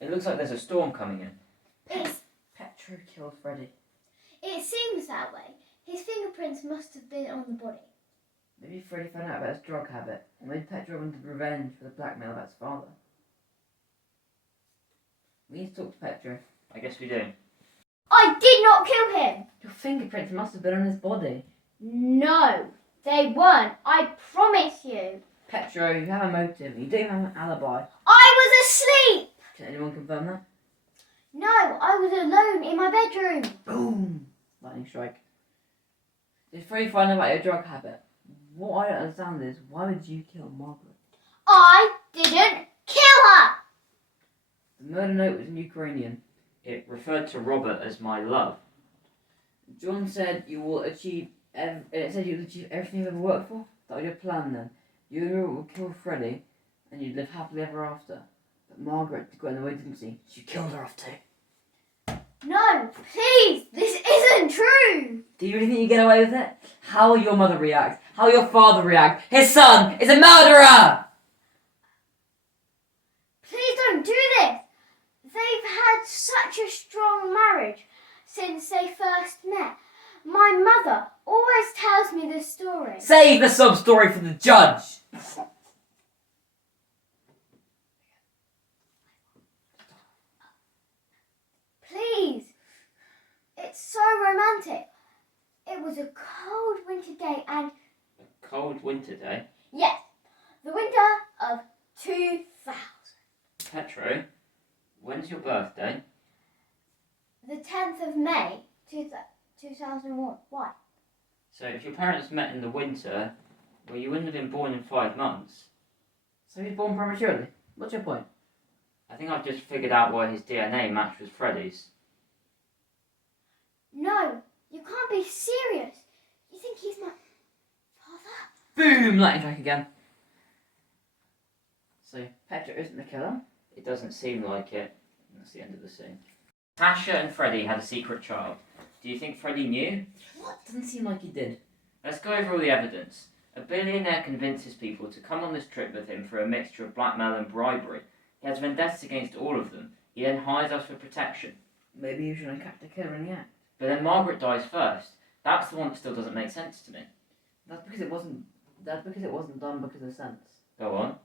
It looks like there's a storm coming in. Petro killed Freddy. It seems that way. His fingerprints must have been on the body. Maybe Freddy found out about his drug habit, or maybe Petro wanted revenge for the blackmail about his father. We need to talk to Petro. I guess we do. I did not kill him! Your fingerprints must have been on his body. No, they weren't. I promise you. Petro, you have a motive, and you don't even have an alibi. I was asleep! Can anyone confirm that? No, I was alone in my bedroom. Boom! Lightning strike. Did Freddy find out about your drug habit? What I don't understand is, why would you kill Margaret? I didn't kill her! The murder note was in Ukrainian. It referred to Robert as my love. John said you will achieve. It said you will achieve everything you've ever worked for. That was your plan then. You and Robert would kill Freddy, and you'd live happily ever after. But Margaret got in the way, didn't she? She killed her off too. No, please, this isn't true. Do you really think you get away with it? How will your mother react? How will your father react? His son is a murderer! Please don't do this. They've had such a strong marriage since they first met. My mother always tells me this story. Save the sub-story for the judge! Please. It's so romantic. It was a cold winter day and... A cold winter day? Yes, the winter of 2000. Petro, when's your birthday? The 10th of May, 2001. Why? So if your parents met in the winter, well, you wouldn't have been born in 5 months. So he's born prematurely. What's your point? I think I've just figured out why his DNA matched with Freddy's. No, you can't be serious. You think he's my father? Boom! Lightning strike again. So, Petro isn't the killer? It doesn't seem like it. That's the end of the scene. Tasha and Freddy had a secret child. Do you think Freddy knew? What? Doesn't seem like he did. Let's go over all the evidence. A billionaire convinces people to come on this trip with him for a mixture of blackmail and bribery. He has vendettas against all of them. He then hires us for protection. Maybe you shouldn't catch the killer in the act. But then Margaret dies first. That's the one that still doesn't make sense to me. That's because it wasn't done because of sense. Go on.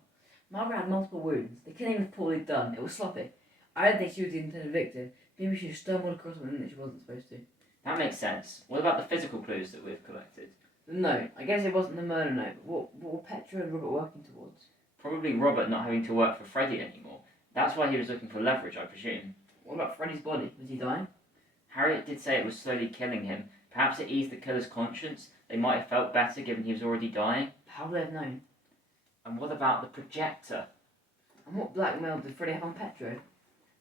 Margaret had multiple wounds. The killing was poorly done. It was sloppy. I don't think she was the intended victim. Maybe she stumbled across something that she wasn't supposed to. That makes sense. What about the physical clues that we've collected? No, I guess it wasn't the murder note. But what were Petro and Robert working towards? Probably Robert not having to work for Freddy anymore. That's why he was looking for leverage, I presume. What about Freddy's body? Was he dying? Harriet did say it was slowly killing him. Perhaps it eased the killer's conscience. They might have felt better given he was already dying. How would they have known? And what about the projector? And what blackmail did Freddy have on Petro?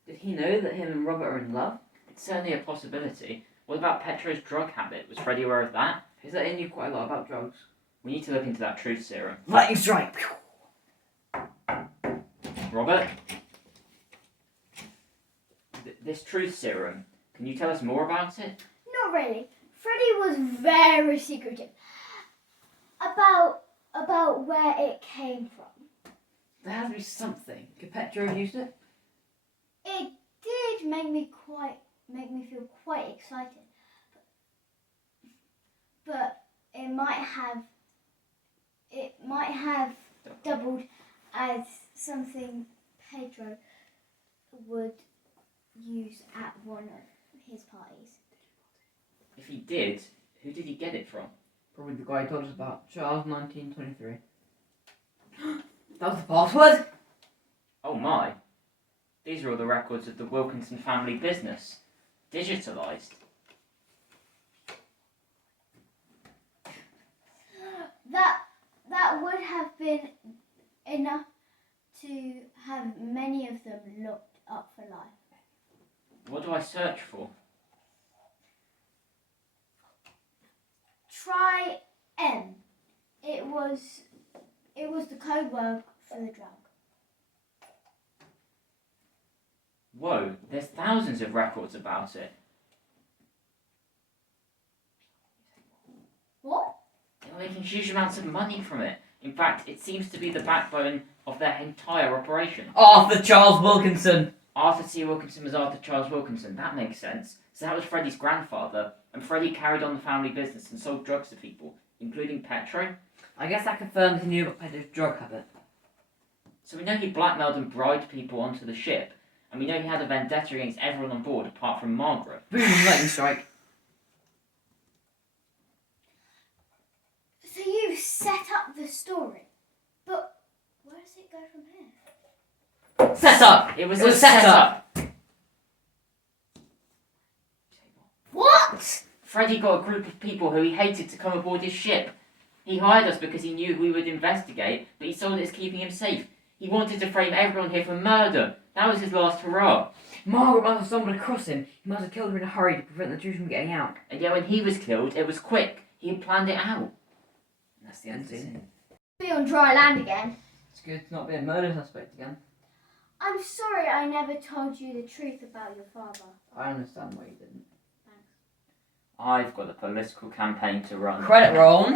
Did he know that him and Robert are in love? It's certainly a possibility. What about Petro's drug habit? Was Freddy aware of that? Is that he knew quite a lot about drugs? We need to look into that truth serum. Lightning strike! Robert? This truth serum, can you tell us more about it? Not really. Freddy was very secretive about where it came from. There has to be something. Could Petro have used it? It did make me feel quite excited, but it might have doubled as something Pedro would use at one of his parties. If he did, who did he get it from? Probably the guy he told us about. Charles 1923. That was the password? Oh my. These are all the records of the Wilkinson family business. Digitalised. That would have been enough to have many of them locked up for life. What do I search for? Try M. It was the code word for the drug. Whoa, there's thousands of records about it. What? They were making huge amounts of money from it. In fact, it seems to be the backbone of their entire operation. Arthur Charles Wilkinson! Arthur C. Wilkinson was Arthur Charles Wilkinson. That makes sense. So that was Freddie's grandfather, and Freddie carried on the family business and sold drugs to people, including Petro. I guess that confirms he knew about Pedro's drug habit. So we know he blackmailed and bribed people onto the ship, and we know he had a vendetta against everyone on board apart from Margaret. Boom, lightning strike. So you set up the story, but where does it go from here? Set up! It was It a was set setup. What? Freddie got a group of people who he hated to come aboard his ship. He hired us because he knew we would investigate, but he sold it as keeping him safe. He wanted to frame everyone here for murder. That was his last hurrah. Margaret must have stumbled across him. He must have killed her in a hurry to prevent the truth from getting out. And yet when he was killed, it was quick. He had planned it out. And that's the end scene. Be on dry land again. It's good to not be a murder suspect again. I'm sorry I never told you the truth about your father. I understand why you didn't. Thanks. I've got a political campaign to run. Credit roll.